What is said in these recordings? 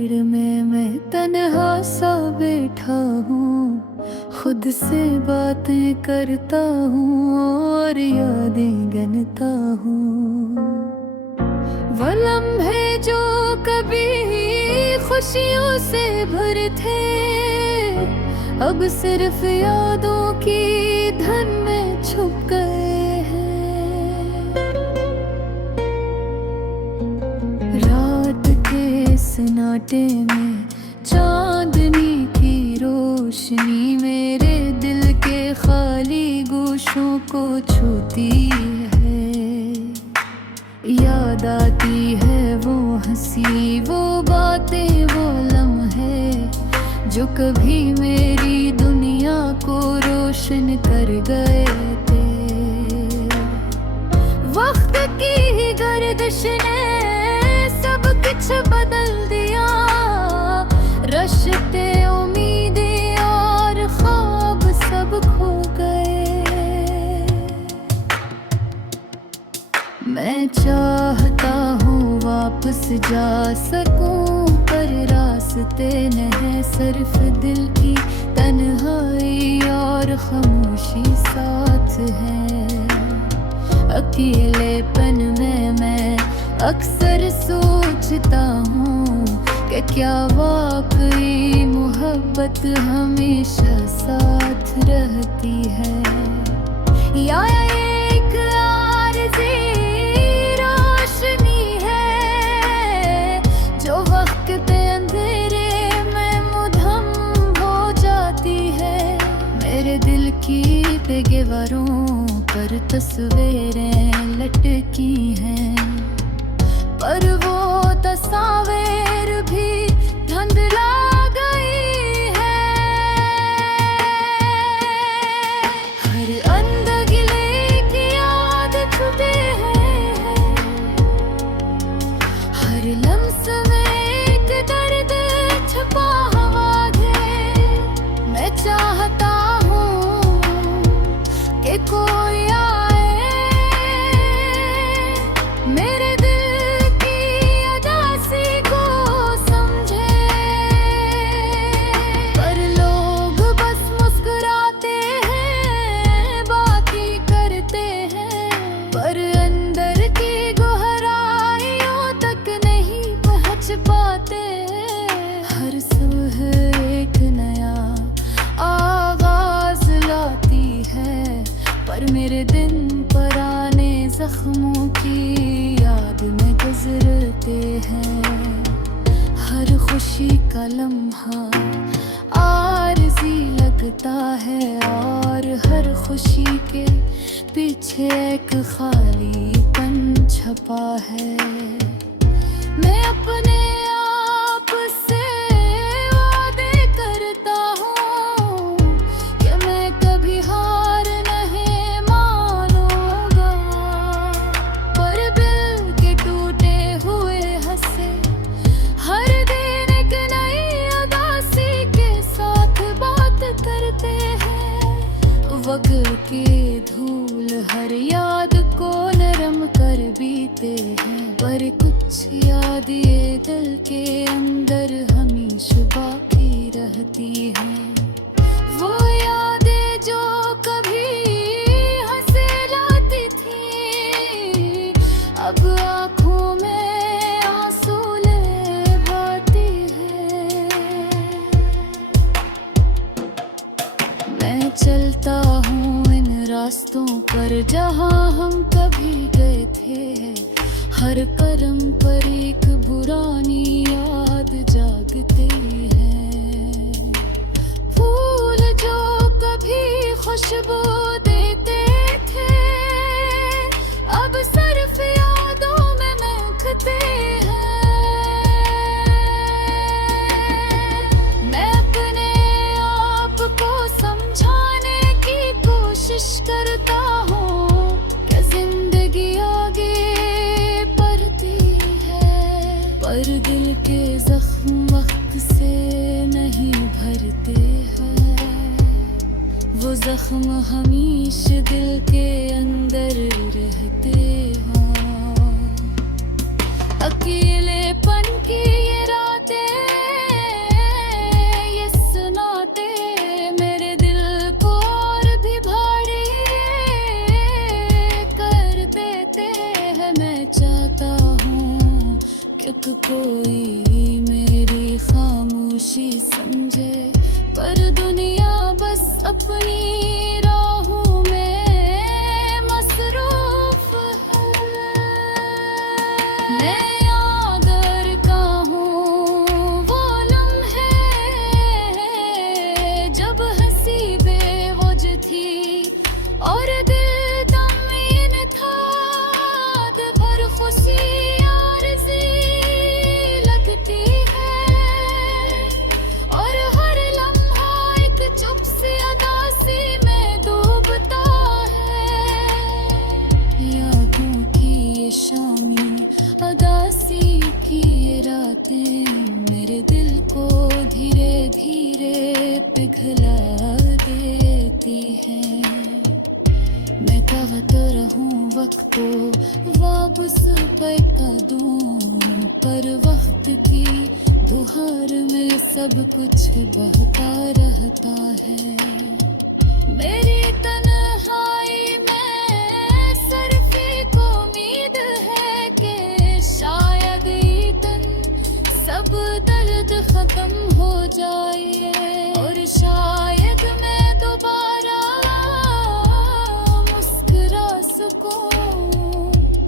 भीड़ में मैं तन्हा सा बैठा हूँ, खुद से बातें करता हूँ और यादें गिनता हूँ। वो लम्हे जो कभी खुशियों से भरे थे, अब सिर्फ यादों की धन में छुप गए हैं। रात के सन्नाटे में चांदनी की रोशनी मेरे दिल के खाली गोशों को छूती है। याद आती है वो हंसी, वो बातें, वो लम्हे जो कभी मेरी दुनिया को रोशन कर गए थे। वक्त की ही गर्दिश ने सब कुछ बदल दिया, रिश्ते, उम्मीदें और ख्वाब सब खो गए। मैं चाहता हूँ वापस जा सकूं, पर रास्ते नहीं, सिर्फ दिल की तन्हाई और खामोशी साथ है। अकेलेपन में मैं अक्सर सोचता हूँ कि क्या वाकई मोहब्बत हमेशा साथ रहती है, या एक आरज़ी रोशनी है जो वक्त के अंधेरे में मुधम हो जाती है। मेरे दिल की दीवारों पर तस्वीरें लटकी हैं, पर वो तस्वीर भी धुंधला गई है। हर अंधेरे की याद छुपे हैं, हर लम्हे में एक दर्द छुपा हुआ है। मैं चाहता हूँ कि कोई आए मेरे दिल की उदासी को समझे, पर लोग बस मुस्कुराते हैं, बातें करते हैं, पर अंदर की गहराइयों तक नहीं पहुंच पाते। हर सुबह एक नया आगाज लाती है, पर मेरे दिन पुराने जख्मों की याद में गुजरते हैं। हर खुशी का लम्हा आरज़ी लगता है, और हर खुशी के पीछे एक खालीपन छपा है। मैं अपने आप से वादे करता हूँ कि मैं कभी हार नहीं मानूंगा, पर दिल के टूटे हुए हंसे हर दिन एक नई उदासी के साथ बात करते हैं। वक्त की धूल हर याद को नरम कर बीते हैं, पर कुछ याद ये दिल के अंदर हमेशा बाकी रहती हैं। वो यादें जो कभी हंसे लाती थी, अब आँखों में आंसू ले भाती है। मैं चलता हूँ इन रास्तों पर जहाँ हम कभी गए थे, हर कदम पर एक पुरानी याद जागती है। फूल जो कभी खुशबू देते थे, अब सिर्फ यादों में महकते हैं। मैं अपने आप को समझाने की कोशिश करता हूँ कि जिंदगी आगे बढ़ती है, पर दिल के जख्म वक्त से नहीं भरते हैं। वो जख्म हमेशा दिल के अंदर रहते हैं। अकेलेपन की ये रातें कोई मेरी खामोशी समझे, पर दुनिया बस अपनी राहों में मसरूफ है। मैं यादर का हूँ वो लम्हे जब हंसी बेवज थी और दिल तमीन था, भर खुशी आरज़ी लगती है और हर लम्हा एक चुप सी अदासी में डूबता है। यादों की ये शामी अदासी की ये रातें मेरे दिल को धीरे धीरे पिघला देती हैं। मैं कहत रहूं वक्त को वापस पे कदूं, पर वक्त की दुहार में सब कुछ बहता रहता है। मेरी तन्हाई में सरफी को उम्मीद है कि शायद ये दिन सब दर्द खत्म हो जाए और शायद मैं दोबारा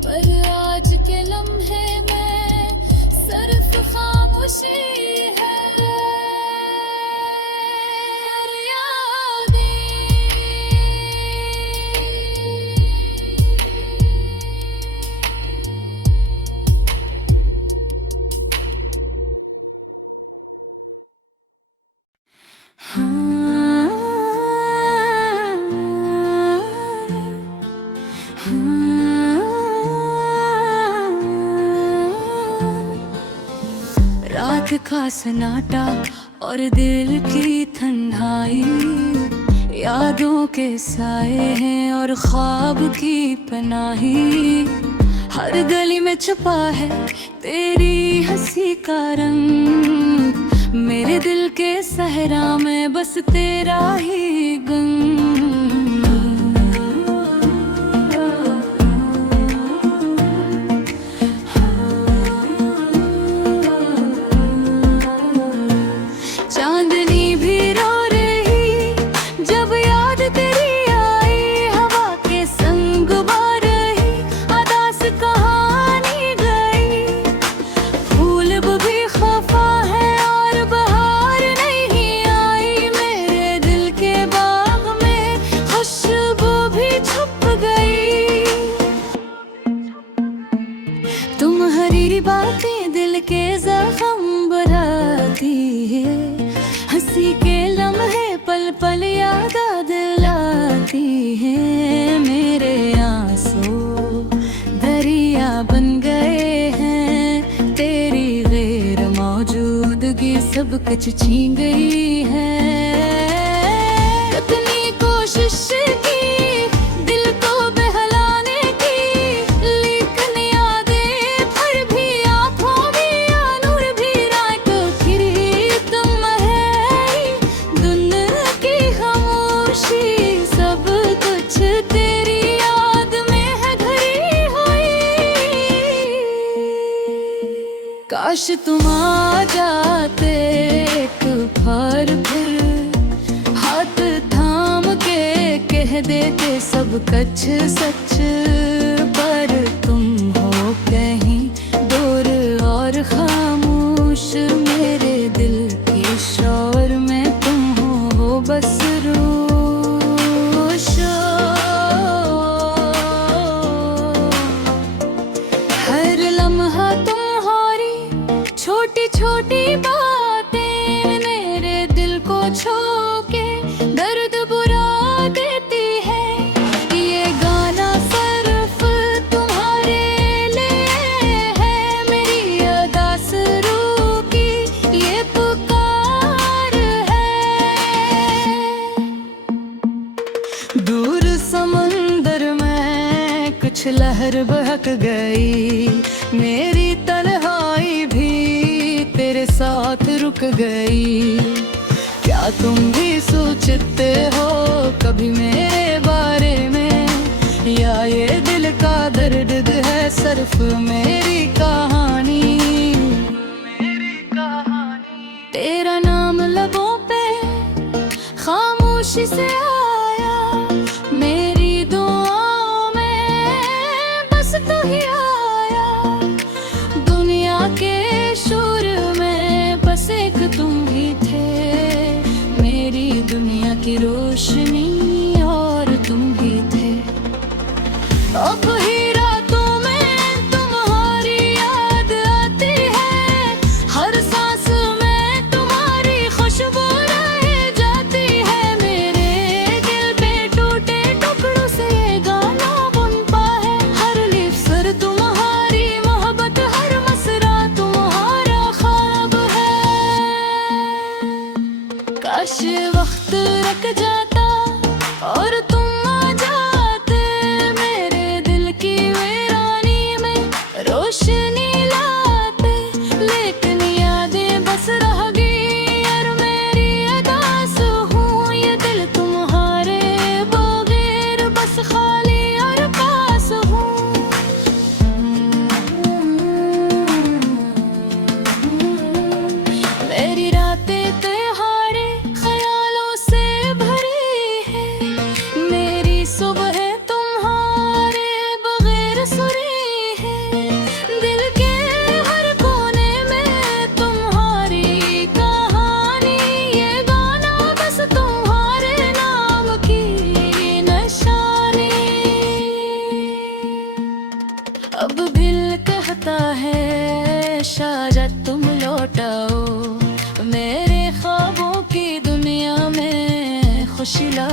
पर आज के लम्हे में सिर्फ खामोशी है और रात का सन्नाटा और दिल की ठंडाई, यादों के साए हैं और ख्वाब की पनाही। हर गली में छुपा है तेरी हंसी का रंग, मेरे दिल के सहरा में बस तेरा ही गम। चांदनी भी रो रही जब याद तेरी आई, हवा के संग बह रही अदास कहानी गई। फूल भी खफा है और बहार नहीं आई, मेरे दिल के बाग में खुशबू भी छुप गई। तुम्हारी बातें दिल के जख्म बढ़ाती है, हंसी के लम्हे पल पल याद दिलाती है। मेरे आंसू दरिया बन गए हैं, तेरी गैर मौजूदगी सब कुछ छीन गई है। कितनी कोशिश की दिल को बहलाने की, लेकिन यादें फिर भी आँखों में नूर भी रात खिरी। तुम है दुनिया की खामोशी, सब कुछ तेरी याद में है घड़ी हुई। काश तुम आ जाते एक बार फिर, हाथ थाम के कह देते सब कुछ सच, पर तुम हो कहीं दूर और खामोश। मेरे दिल के शोर में तुम हो बस रोश। हर लम्हा तुम्हारी छोटी छोटी बातें मेरे दिल को छू के दर्द बुरा देती है। ये गाना सिर्फ तुम्हारे लिए है, मेरी अदास रूह की ये पुकार है। दूर समंदर में कुछ लहर बहक गई, मेरी तन्हाई भी तेरे साथ रुक गई। क्या तुम भी सोचते हो कभी मेरे बारे में, या ये दिल का दर्द है सिर्फ मेरी कहानी। तेरा नाम लबों पे खामोशी से आया, मेरी दुआओं में बस तू ही आया। दुनिया के शोर में बस एक तुम ही थे, मेरी दुनिया की रोशनी और तुम ही थे। अब ही रातों में तुम्हारी याद आती है, हर सांस में तुम्हारी खुशबू रह जाती है। मेरे दिल पे टूटे टुकड़ों से ये गाना बुनता है, हर लिफ्ज़ तुम्हारी मोहब्बत, हर मसरा तुम्हारा ख्वाब है। काश वक्त रुक जाता और तुम आ जाते, मेरे दिल की वीरानी में रोशनी लाते। लेकिन यादें बस रह गई और मेरी अदास हूँ, ये दिल तुम्हारे बगैर बस खाली और पास हूँ। मेरी रातें त्योहारे ख्यालों से भरी है, मेरी सुबह तुम्हारे बगैर सुरी है। दिल के हर कोने में तुम्हारी कहानी, ये गाना बस तुम्हारे नाम की निशानी। अब दिल कहता है शायद तुम लौटाओ, मेरे ख्वाबों की दुनिया में खुशी ला